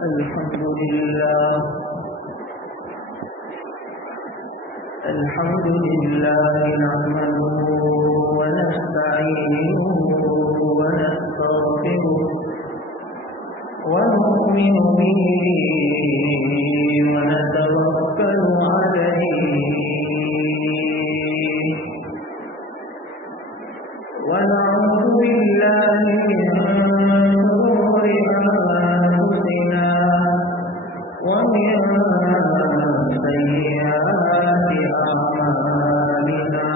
الحمد لله نحمده ونستعينه ونستغفره ونؤمن به ونتوكل عليه ونعوذ بالله من شرور أنفسنا ومن سيئات أعمالنا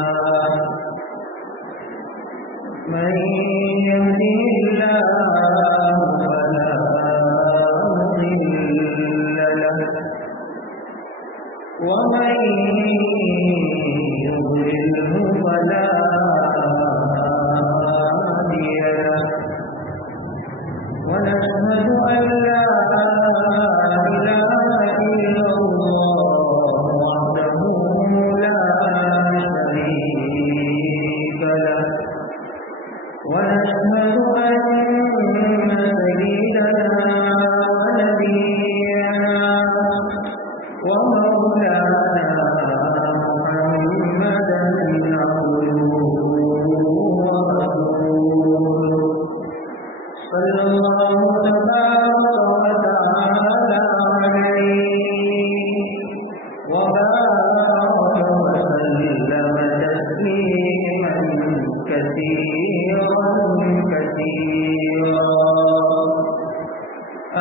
من يهده الله فلا مضل له ومن يضلله فلا هادي له ونشهد أن لا ونشهد أن سيدنا ونبينا ومولانا محمدا عبده ورسوله صلى الله تبارك وتعالى عليه وبارك وسلم تسليما كثيرا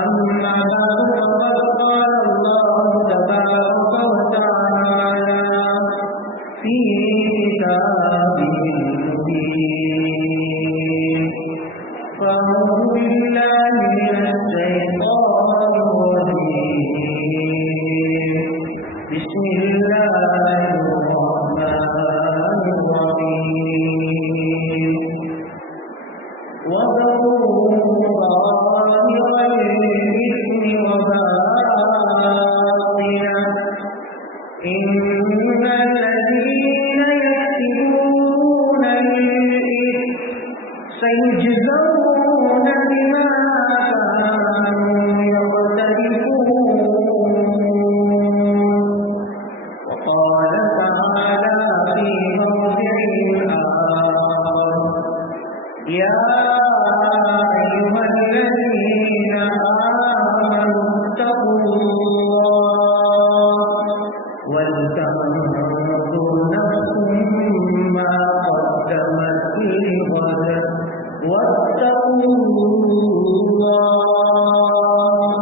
أما بعد فقد قال الله تبارك وتعالى في كتابه المبين فأعوذ بالله من الشيطان الرجيم بسم الله الرحمن الرحيم وذروا ظاهر الإثم وباطنه إن الذين يكسبون الإثم سيجزون بما كانوا يقترفون وقال تعالى في موضع آخر يا أيها الذين آمنوا اتقوا الله ولتنظر نفس ما قدمت لغد واتقوا الله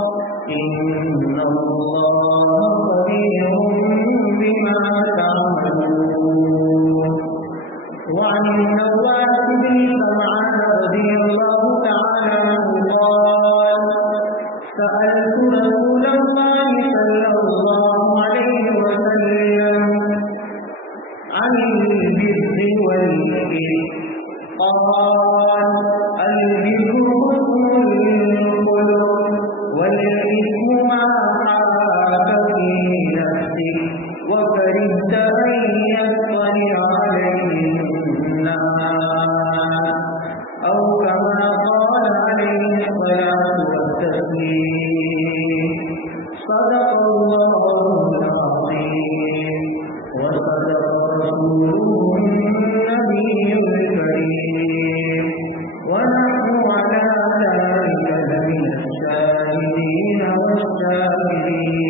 إن الله خبير بما تعملون وعن النواس بن سمعان رضي الله تعالى عنه قال سألت رسول الله صلى الله عليه وسلم عن البر والإثم قال البر حسن الخلق والإثم ما حاك في نفسك وكرهت أن يطلع عليه الناس أو كما قال عليه الصلاة والتسليم صدق الله العظيم وصدق رسوله النبي الكريم ونحن على ذلك لمن الشاهدين والشاكرين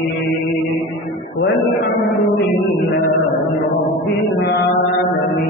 والحمد لله رب العالمين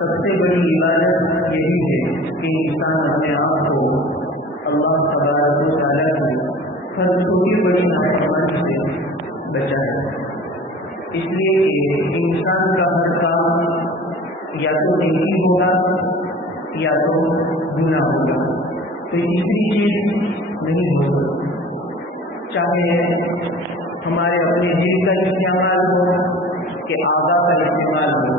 سب سے بڑی عبادت یہی ہے کہ انسان اپنے آپ کو اللہ تبارک و تعالیٰ کی ہر چھوٹی بڑی نافرمانی سے بچائے، اس لیے کہ انسان کا ہر کام یا تو نیکی ہوگا یا تو گناہ ہوگا، تو تیسری چیز نہیں ہو سکتی، چاہے ہمارے اپنے دل کا استعمال ہو کہ آغا کا استعمال ہو،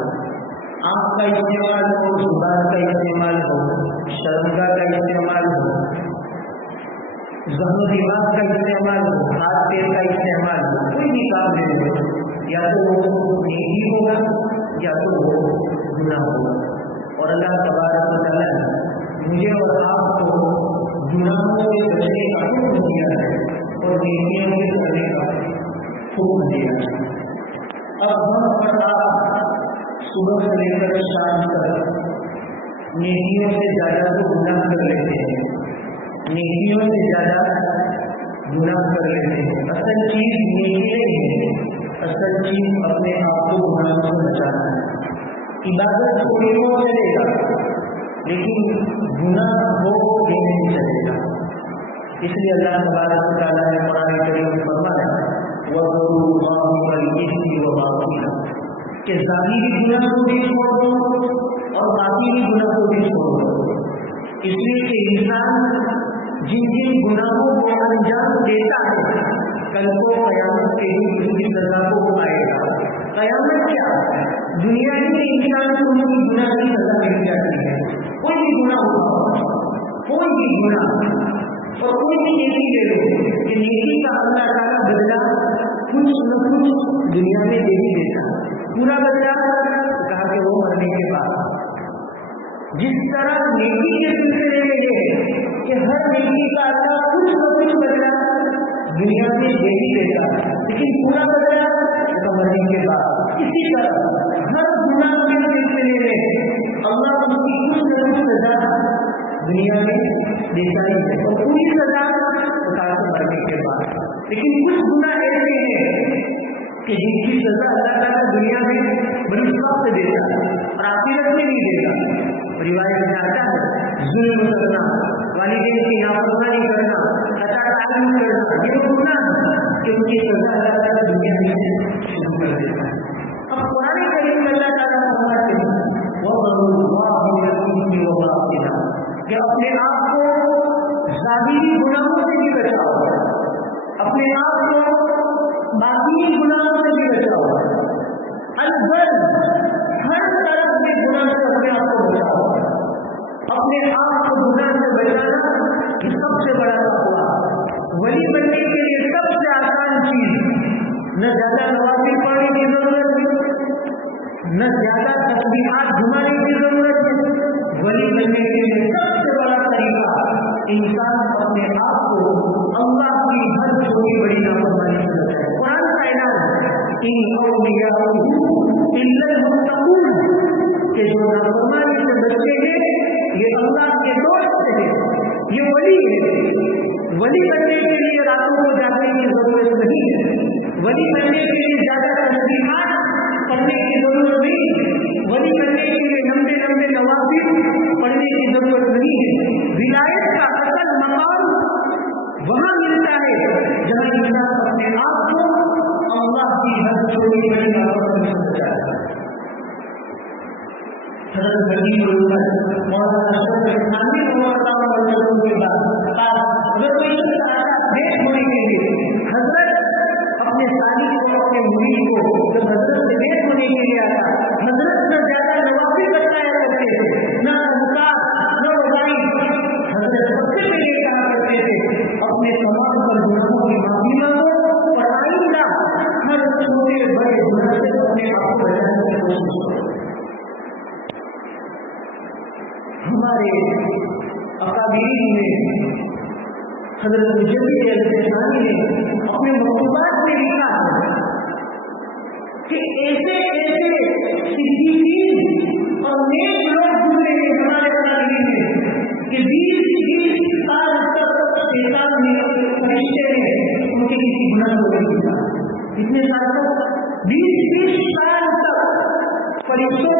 آنکھ کا استعمال ہو، زبان کا استعمال ہو، شرمگاہ کا استعمال ہو، ذہن و دماغ کا استعمال ہو، ہاتھ پیر کا استعمال ہو، کوئی بھی کام لے لو، یا تو وہ نیکی ہوگا یا تو وہ گناہ ہوگا۔ اور اللہ تبارک و تعالیٰ نے مجھے اور آپ کو گناہوں سے بچنے کا حکم دیا ہے اور نیکیوں کے کرنے کا حکم دیا ہے۔ اب ہم اور آپ صبح سے لے کر شام تک نیکیوں سے زیادہ تو گناہ کر لیتے ہیں، نیکیوں سے زیادہ گناہ کر لیتے ہیں۔ اصل چیز نیکی نہیں ہے، اصل چیز اپنے آپ کو گناہوں سے بچانا ہے۔ عبادت تھوڑی ہو چلے گا لیکن گناہ ہو یہ نہیں چلے گا، اس لیے اللہ تبارک و تعالیٰ نے قرآن کریم میں فرمایا وَذَرُوا اللَّهَ وَالْإِثْمَ وَبَاطِنَهُ کہ ظاہری گناہ کو بھی چھوڑ دو اور باطنی گناہ کو بھی چھوڑ دو، اس لیے کہ انسان جن جن گناہوں کو انجام دیتا ہے کل کو قیامت کے دن اس کی سزا کو پائے گا۔ قیامت کیا؟ دنیا میں انسان کو ان کی گناہ کی سزا مل جاتی ہے، کوئی بھی گناہ ہوگا، کوئی بھی گناہ اور کوئی بھی نیکی لے لو کہ نیکی کا اللہ تعالیٰ بدلا کچھ نہ کچھ دنیا میں دے ہی دیتا، پورا بدلا کہا کہ وہ مرنے کے بعد۔ جس طرح نیکی کے سلسلے میں یہ ہے کہ ہر نیکی کا اللہ کچھ نہ کچھ بدلا دنیا میں دے ہی دیتا، لیکن پورا بدلا مرنے کے بعد۔ اسی طرح ہر گناہ کے سلسلے میں اللہ اس کی کچھ نہ کچھ سزا دنیا میں دیتا ہی ہے اور پوری سزا مرنے کے بعد۔ لیکن کچھ گناہ ایسے ہیں کہ جن کی سزا اللہ تعالیٰ دنیا میں بڑی سخت دیتا ہے اور آخرت میں نہیں دیتا۔ روایت میں آتا ہے ظلم کرنا، والدین کی نافرمانی کرنا، قطع تعلیم کرنا، یہ وہ گناہ ہے کہ ان کی سزا اللہ تعالیٰ دنیا میں شروع کر دیتا ہے۔ اب قرآن کریم میں اللہ تعالیٰ فرماتے ہیں وَذَرُوا اللَّهَ وَالْإِثْمَ وَبَاطِنَهُ کہ اپنے آپ کو ظاہری گناہوں سے بھی بچاؤ، اپنے آپ کو باطنی گناہوں سے بھی بچاؤ، البر ہر طرف سے گناہ سے اپنے آپ کو بچاؤ۔ اپنے آپ کو گناہ سے بچانا یہ سب سے بڑا تقویٰ۔ ولی بننے کے لیے سب سے آسان چیز نہ زیادہ نوافل پڑھنے کی ضرورت ہے، نہ زیادہ تسبیحات گھمانے کی ضرورت ہے۔ ولی بننے کے لیے سب سے بڑا طریقہ انسان اپنے آپ کو اللہ کی ہر چھوٹی بڑی نافرمانی سے بچائے۔ قرآن کا اعلان ان اولیاء الا المتقون کہ جو نافرمانی سے بچتے ہیں یہ اللہ کے دوست ہیں، یہ ولی ہے۔ ولی بننے کے لیے راتوں کو جاگنے کی ضرورت نہیں ہے، ولی بننے کے لیے زیادہ تسبیحات پڑھنے کی ضرورت نہیں ہے، ولی بننے کے لیے لمبے لمبے نوافل پڑھنے کی ضرورت نہیں ہے۔ ولایت کا اصل مقام وہاں ملتا ہے جہاں انسان اپنے آپ کو اللہ کی ہر چھوٹی بڑی نافرمانی سے بچاتا ہے۔ حضرت غریب الامت مولانا اشرف علی تھانوی رضی اللہ عنہ کے بعد اگر کوئی دیش ہونے کے لیے حضرت اپنے سالک کو اپنے مرید کو جب حضرت سے دیش ہونے کے لیے آیا، حضرت سے زیادہ نوافل بتایا کرتے تھے، نہ اذکار نہ وظائف، حضرت سب سے پہلے کہا کرتے تھے اپنے تمام پر گناہوں کی معافی مانگو اور آئندہ ہر چھوٹے بڑے گناہ سے اپنے آپ کو بچانے کی کوشش کرو۔ ہمارے اکابرین میں حضرت مجدد الفسانی نے اپنے مکتوبات میں لکھا ہے کہ ایسے صدیقین اور نیک لوگ گزرے ہیں ہمارے اکابرین میں کہ 20 سال تک شیطان نے فرشتے نے ان کے کسی گناہ کو نہیں دیا۔ کتنے سال تک؟ 20 سال تک فرشتوں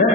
10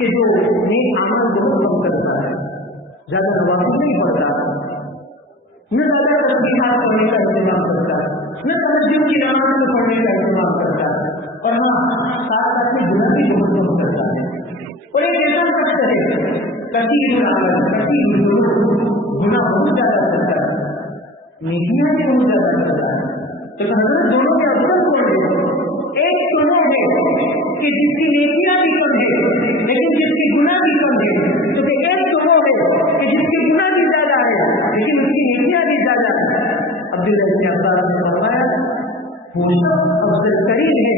کہ جو نیک عمل بہت کم کرتا ہے، زیادہ نوافل نہیں پڑھتا، نہ زیادہ تسبیحات پڑھنے کا اہتمام کرتا ہے، نہ تہجد کی نماز میں پڑھنے کا اہتمام کرتا ہے، اور ہاں ساتھ ساتھ میں گناہ بھی بہت کم کرتا ہے۔ اور ایک ایسا شخص ہے کثیر العمل، کثیر الذنوب، گناہ بہت زیادہ کرتا ہے، نیکیاں بھی بہت زیادہ کرتا ہے۔ تو حضرت دونوں کے افضل کون ہے؟ ایک تو وہ ہے کہ جس کی نیکیاں بھی کم ہے لیکن جس کی گناہ بھی کم ہے، تو ایک تو وہ ہے کہ جس کی گناہ بھی زیادہ ہے لیکن اس کی نیکیاں بھی زیادہ ہے۔ عبداللہ بن عباس نے فرمایا وہ شخص افضل ترین ہے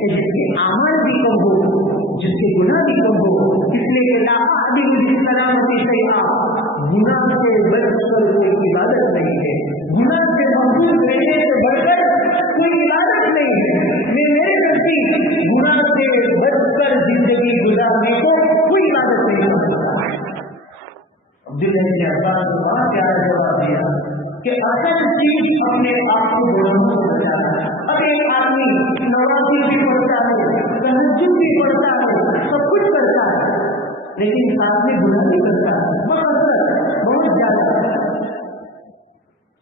کہ جس کے اعمال بھی کم ہو، جس کے گناہ بھی کم ہو، اس لیے کہ لا اعدل بالسلامۃ شیئا، گناہ سے بچ کر کوئی عبادت نہیں ہے، گناہ سے محفوظ رہنے سے بڑھ کر کوئی عبادت نہیں ہے۔ میں میرے نزدیک گناہ سے بچ کر زندگی گزارنے کو کوئی عبادت نہیں مانتا۔ عبداللہ بن عباس نے بہت پیارا جواب دیا کہ اصل چیز اپنے آپ کو گناہوں سے بچانا ہے۔ اب ایک آدمی نوافل بھی پڑھتا ہے، تہجد بھی پڑھتا ہے، سب کچھ کرتا ہے، لیکن ساتھ میں گناہ بھی کرتا ہے، بہت زیادہ۔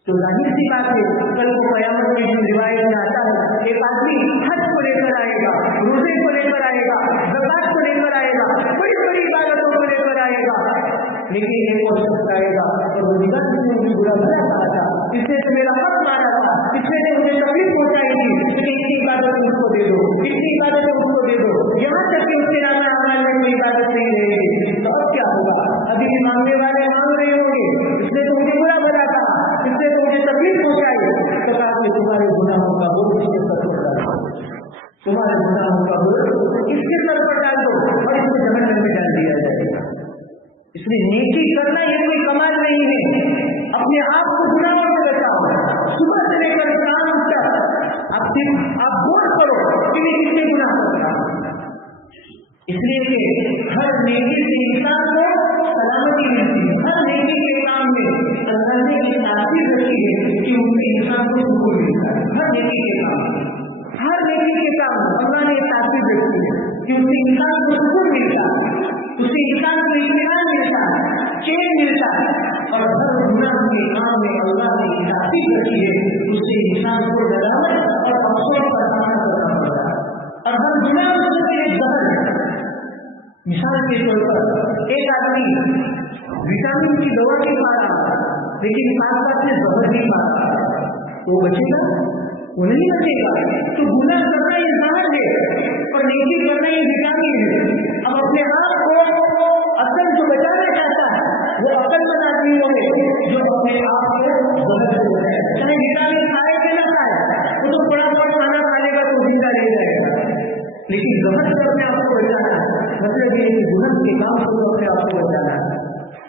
تو ظاہر سی بات ہے کل کو قیامت میں جو روایت میں آتا ہے، ایک آدمی حج کو لے کر آئے گا، روزے کو لے کر آئے گا، زکات کو لے کر آئے گا، بڑی بڑی عبادتوں کو لے کر آئے گا، لیکن ایک اور شخص آئے گا اور وہ نگاہ سے مجھے برا بھلا کہا تھا، اس نے تو میرا حق مارا تھا، اس نے مجھے تکلیف پہنچائی تھی، لیکن اتنی عبادت اس کو دے دو، اتنی عبادت اس کو دے دو، یہاں تک کہ اس کے نام اعمال میں کوئی عبادت نہیں رہے گی۔ تو اب کیا ہوگا؟ ابھی بھی مانگنے والے مانگ رہے ہوں گے، اس نے تو مجھے برا بھلا کہا، اس نے تو مجھے تکلیف پہنچائی، تو کہا کہ تمہارے گناہوں کا بوجھ اس کے سر پر ڈال دو، تمہارے گناہوں کا بوجھ اس کے سر پر ڈال دو اور اس کو جہنم میں ڈال دیا جائے گا۔ اس لیے نیکی کرنا یہ کوئی کمال نہیں ہے، اپنے آپ کو گناہوں سے بچاؤ، صبح سے لے کر شام تک آپ غور کرو کہ میں کتنے گناہ کر رہا ہوں۔ اس لیے کہ ہر نیکی سے انسان کو سلامتی ملتی ہے، ہر نیکی کے کام میں اللہ نے یہ تاثیر رکھی ہے کہ ان سے انسان کو سکون ملتا ہے، ہر نیکی کے کام میں، ہر نیکی کے کام میں اللہ نے یہ تاثیر رکھی ہے کہ اس سے انسان کو سکون ملتا ہے، اس سے انسان کو اطمینان ملتا ہے، چین ملتا ہے، اور ہر گناہ کے کام میں اللہ نے یہ تاثیر رکھی ہے اس سے انسان کو ڈراوٹ اور افسوس کا سامنا کرنا پڑتا ہے، اور ہر گناہ سے ایک زہر ہے۔ مثال کے طور پر ایک آدمی وٹامن کی دوا بھی کھا رہا لیکن ساتھ ساتھ میں زہر بھی کھا رہا، وہ بچے گا؟ وہ نہیں بچے گا۔ تو گناہ کرنا یہ زہر ہے اور نیکی کرنا یہ وٹامن ہے۔ اب اپنے آپ کو عقل جو بچانا چاہتا ہے وہ عقل مند آدمی ہے جو اپنے آپ کو زہر سے بچائے، چاہے وٹامن کھائے کہ نہ کھائے، وہ تو تھوڑا بہت کھانا کھا لے گا تو زندہ رہ جائے گا، لیکن زہر سے اپنے آپ کو بچانا ہے، مطلب یہ کہ گناہ کے کام سے اپنے آپ کو بچانا ہے۔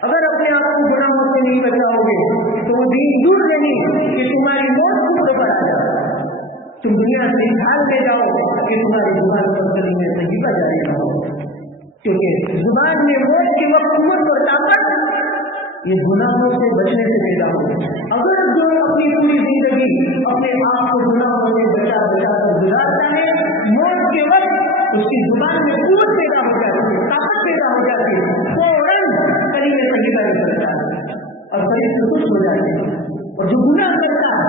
اگر اپنے آپ کو گناہوں سے نہیں بچاؤ گے تو وہ دین دور نہیں کہ تمہاری موت خود پر آ جائے، تم دنیا سے حال لے جاؤ کہ تمہاری زبان پر کلمہ طیبہ جاری نہ ہو، کیونکہ زبان میں موت کے وقت قوت اور طاقت یہ گناہوں سے بچنے سے پیدا ہو۔ اگر جو اپنی پوری زندگی اپنے آپ کو گناہوں سے بچا کر گزارتا ہے، موت کے وقت اس کی زبان میں قوت پیدا ہو جاتی ہے، طاقت پیدا ہو جاتی ہے، فوراً کلمہ طیبہ نکلتا ہے اور قریب سے خوش ہو جاتے ہیں۔ اور جو گناہ کرتا ہے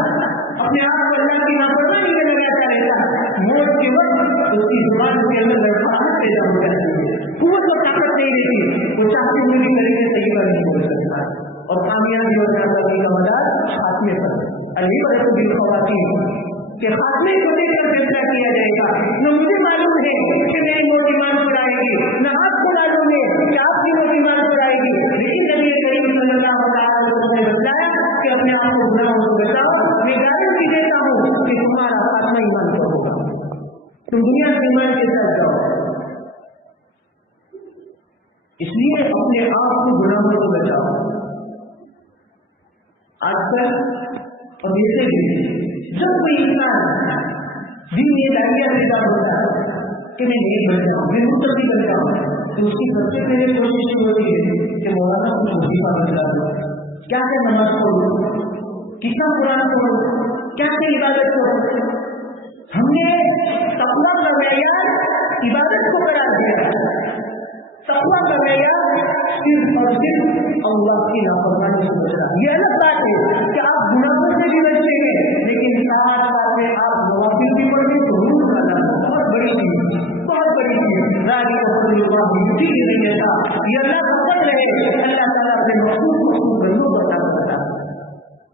اپنے آپ کو اللہ کی نافرمانی میں لگاتا رہتا ہے، موت کے وقت اس کی زبان کے اندر لڑکھڑاہٹ پیدا ہو جاتی ہے، قوت اور طاقت نہیں رہتی، وہ چاہتے ہوئے بھی کلمہ طیبہ نہیں بول سکتا، اور کامیابی اور کامیابی کا مدار خاتمے پر۔ العبرۃ بالخواتیم کہ خاتمے کو لے کر فیصلہ کیا جائے گا۔ نہ مجھے معلوم ہے کہ میری موت ایمان پر آئے گی، نہ آپ کو معلوم ہے کہ آپ کی موت ایمان پر آئے گی، لیکن نبی کریم صلی اللہ علیہ وسلم نے بتایا کہ اپنے آپ کو گناہوں سے بچاؤ، میں گارنٹی دیتا ہوں کہ تمہارا خاتمہ ایمان پر ہوگا، تم دنیا سے ایمان کے ساتھ جاؤ۔ اس لیے اپنے آپ کو گناہوں سے بچاؤ۔ آج کل اور دیکھتے بھی جب کوئی انسان دن میں دائیا پیدا ہوتا ہے کہ میں نیک بن جاؤں، میں متقی بن جاؤں، تو اس کی سب سے پہلے کوشش یہ ہوتی ہے کہ مولانا کچھ وظیفہ بنا دو، کیا کیا نماز پڑھو، کتنا قرآن پڑھو، کیا کیا عبادت کرو۔ ہم نے تقویٰ کا معیار عبادت کو قرار دیا، تقویٰ صرف اور صرف اللہ کی نافرمانی سے بچنا. یہ الگ بات ہے کہ آپ گناہوں سے بھی بچیں گے لیکن ساتھ ساتھ میں آپ نوافل بھی پڑھیں تو ضرور کرنا. بہت بڑی چیز, بہت بڑی چیز. ذالک فضل اللہ یؤتیہ من یشاء. یہ اللہ کا فضل ہے, اللہ تعالیٰ اپنے مخصوص بندوں کو عطا کرتا ہے.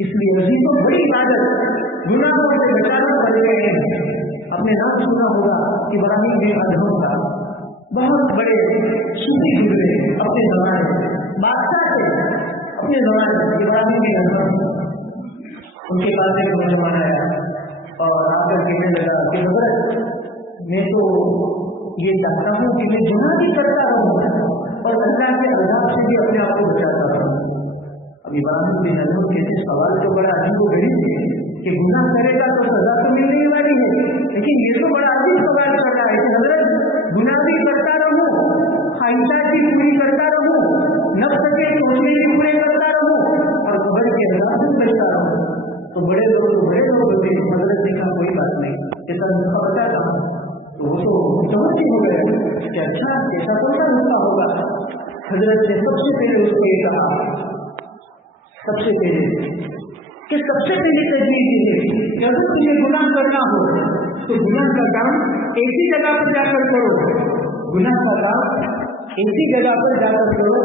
اس لیے عزیزوں بڑی عبادت گناہوں سے بچانا پڑ رہے ہیں. اپنے نام سنا ہوگا ابراہیم بن ادہم کا, بہت بڑے صوفی گزرے اپنے زمانے, بادشاہ تھے اپنے زمانے. ابراہیم بن ادہم, ان کے پاس ایک نوجوان آیا اور آ کر کہنے لگا کہ حضرت میں تو یہ چاہتا ہوں کہ میں گناہ بھی کرتا رہوں اور اللہ کے عذاب سے بھی اپنے آپ کو بچاتا رہوں. اب ابراہیم بن ادہم کے سوال تو بڑا عجیب و غریب ہے کہ گناہ کرے گا تو سزا تو ملنے والی ہے, لیکن یہ تو بڑا عجیب سوال کر رہا ہے کہ حضرت گناہ بھی کرتا رہوں, خواہشات بھی پوری کرتا رہوں, نفس کے سوچنے بھی پورے کرتا رہوں اور قبر کے عذاب بھی کرتا رہوں. تو بڑے لوگ ہوتے ہیں. حضرت نے کہا کوئی بات نہیں, ایسا نسخہ بتا رہا. تو وہ تو سمجھ ہو گئے کہ اچھا ایسا کون سا نسخہ ہوگا. حضرت نے سب سے پہلے اس کو یہ کہا, سب سے پہلے کہ سب سے پہلے تجویز یہ ہے کہ اگر تمہیں گناہ کرنا ہو تو گناہ کا کام ایسی جگہ پر جا کر کرو. گناہ کا کام ایسی جگہ پر جا کر کرو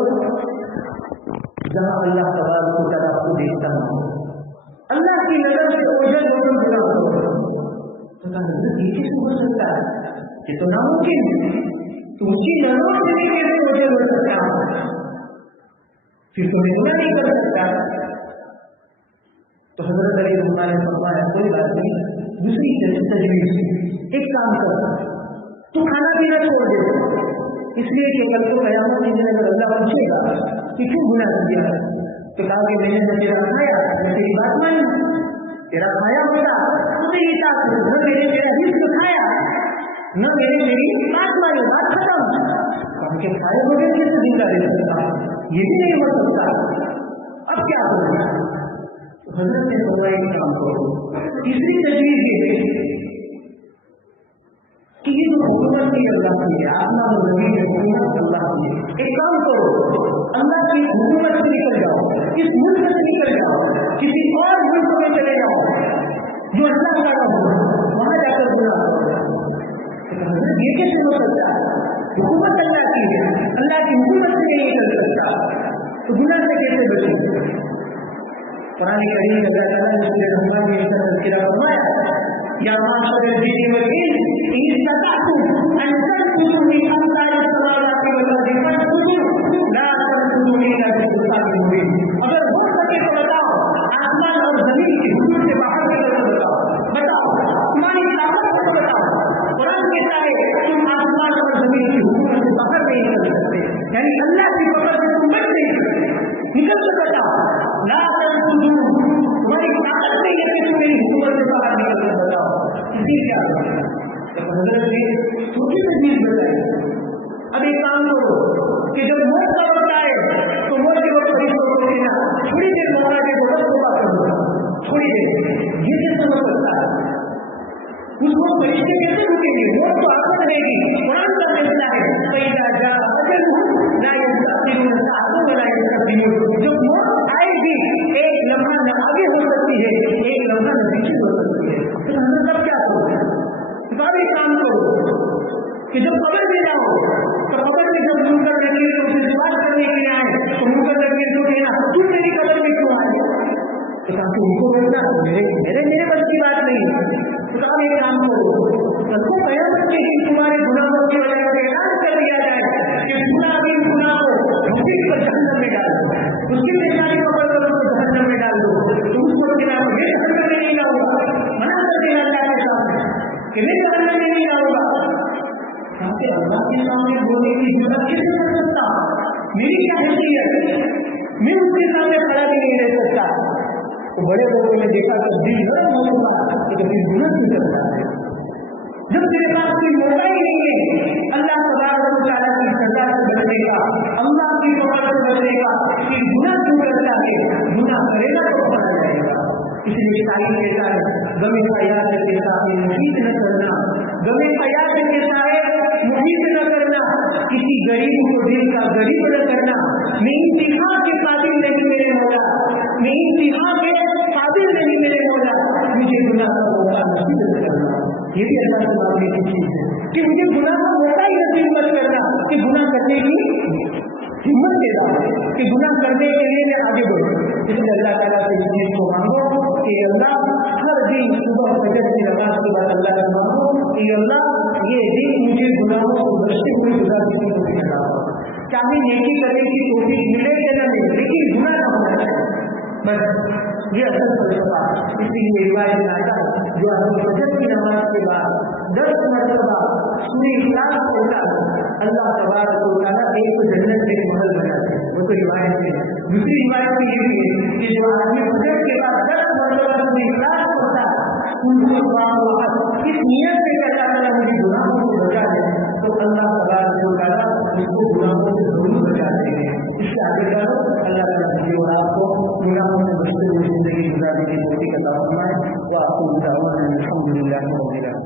جہاں اللہ تبارک و تعالیٰ کو دیکھتا ہو, اللہ کی نظر سے اوجھل ہو کر گناہ کرو. تو حضرت یہ کیسے ہو سکتا ہے, یہ تو ناممکن ہے. تم کی نظروں سے بھی کیسے اوجھل ہو سکتا ہے, پھر تمہیں گناہ نہیں کر سکتا. تو حضرت علیہ السلام نے فرمایا کوئی بات نہیں, دوسری تجویز, ایک کام کر, تو کھانا پینا چھوڑ دے, اس لیے کہ کل کو قیامت کے دن اگر اللہ پوچھے گا کہ کیوں گناہ کیا, تو کہا کہ میں نے نہ تیرا کھایا نہ تیری بات مانی. تیرا کھایا ہوتا تو میری بات نہ میرے تیرا رزق کھایا نہ میری بات مانی, بات ختم. ان کے کھائے ہوئے کس دن کا رزق تھا, یہ بھی نہیں ہو سکتا. اب کیا ہوگا؟ حضرت نے فرمایا ایک کام کرو. تیسری تجویز یہ ہے کہ یہ جو حکومت کی اللہ کی ہے, اپنا زمین حکومت اللہ کی ہے, ایک کام کرو, اللہ کی حکومت سے نکل جاؤ, اس ملک سے نکل جاؤ, کسی اور ملک میں چلے جاؤ جو اللہ کا نہ ہو, وہاں جا کر گناہ کرو. یہ کیسے ہو سکتا ہے؟ حکومت اللہ کی ہے, اللہ کی حکومت سے نہیں چل سکتا, تو گناہ سے کیسے بچے؟ قرآن کریم میں اللہ تعالیٰ نے سورہ رحمان میں اس کا تذکرہ فرمایا, یا معاشر الجن والانس ان استطعتم ان تنفذوا من اقطار السماوات والارض فانفذوا لا تنفذون الا بسلطان مبین. اگر ہو سکے تو بتاؤ, آسمان اور زمین کی حدود سے باہر نکل کر بتاؤ, تمہاری طاقت کو بتاؤ. قرآن کہتا ہے تم آسمان اور زمین کی حدود سے باہر نہیں نکل سکتے, یعنی اللہ کی پکڑ سے تم بچ نہیں سکتے. نکل کر بتاؤ, لا تمہاری طاقت نہیں ہے کہ تم میری حکومت سے باہر نکل کر بتاؤ. اسی کیا حضرت نے چھوٹی تجویز بتائی. اب ایک کام کرو کہ جب موت کا وقت آئے تو موت کے وقت فرشتوں کو کہنا تھوڑی دیر موقع کے بہت توبہ کر دو, تھوڑی دیر. یہ کیسے ہو سکتا ہے؟ اس کو فرشتے کیسے رکیں گے؟ موت تو آخر رہے گی. قرآن کا فیصلہ ہے فَإِذَا جَاءَ أَجَلُهُمْ لَا يَسْتَأْخِرُونَ سَاعَةً وَلَا يَسْتَقْدِمُونَ. جب موت آئے گی ایک لمحہ نہ آگے ہو سکتی ہے, ایک لمحہ نہ پیچھے ہو سکتی ہے. تو ہم نے سب کیا کرو, سب ایک کام کرو کہ جب قبر میں جاؤ تو قبر میں جب منکر نکیر تو اسے سوال کرنے کے لیے آئے تو منکر نکیر کو کہنا تم میری قبر میں کیوں آئے, تو کہا کہ ان کو روکنا میرے بس کی بات نہیں ہے. تو کہا ایک کام کرو, اس کو قیامت کے دن تمہارے گناہوں کی وجہ سے اعلان کر دیا جائے کہ گناہ کو مفید پر جہنم میں ڈال دو, اس کی بیچاری قبر والوں کو جہنم میں ڈال دو. تو اس کو کہنا یہ جہنم میں نہیں لاؤں گا, منع کر دینا اللہ کے سامنے کہ میں جہنم میں نہیں لاؤں گا. اللہ کے سامنے بولنے کی ضرورت کیسے کر سکتا, میری کیا حیثیت, میں اس کے سامنے کھڑا بھی نہیں رہ سکتا. تو بڑے لوگوں نے دیکھا کہ دل نرم ہوگا کہ کبھی گناہ نہیں کرتا ہے. جب تیرے پاس کوئی موقع ہی نہیں ہے اللہ تبارک و تعالیٰ کی سزا سے بچنے کا, اللہ کی پکڑ سے بچنے کا, کہ گناہ کیوں کرتا ہے, گناہ کرے گا تو پکڑا جائے گا. اس لیے شاعر کہتا ہے غم حیات کے ساتھ محیط نہ کرنا, غم حیات کے ساتھ محیط نہ کرنا, کسی غریب کو دل کا غریب نہ کرنا, میں انتہا کے قابل نہیں میرے مولا، میں انتہا کے قابل نہیں میرے مولا، مجھے گناہ کا موقع نصیب کرنا۔ یہ بھی اللہ سے مانگنے کی چیز ہے کہ مجھے گناہ کا موقع ہی نصیب مت کرنا کہ گناہ کرنے کی ہمت دینا، کہ گناہ کرنے کے لیے میں آگے بڑھوں۔ اس لیے اللہ تعالیٰ سے اس چیز کو مانگو کہ اللہ ہر دن صبح فجر کی نماز کے بعد اللہ سے مانگو کہ اللہ یہ دن مجھے گناہوں کو بچتے ہوئے گزارنے کی توفیق عطا فرما، چاہے نیکی کرنے کی توفیق ملے یا نہ ملے لیکن گناہ نہ ہونا چاہیے۔ بس یہ اصل فلسفہ، اسی لیے روایت میں آتا جو فجر کی نماز کے بعد 10 مرتبہ سورہ اخلاص پڑھتا ہے اللہ تبارک و تعالیٰ ایک تو جنت میں محل بناتے ہیں، وہ تو روایت ہے۔ دوسری روایت میں یہ بھی ہے کہ جو آدمی فجر کے بعد 10 مرتبہ سورہ اخلاص پڑھتا ہے اس نیت سے کہ اللہ تعالیٰ مجھے گناہوں سے بچا دے تو اللہ تبارک و تعالیٰ اس کو گناہوں سے ضرور بچا دیں گے۔ اس سے آگے چلو اللہ تعالیٰ مجھے اور آپ کو گناہوں سے بچتے ہوئے زندگی گزارنے کی توفیق عطا فرمائے۔ وآخر دعوانا الحمد للہ رب العالمین۔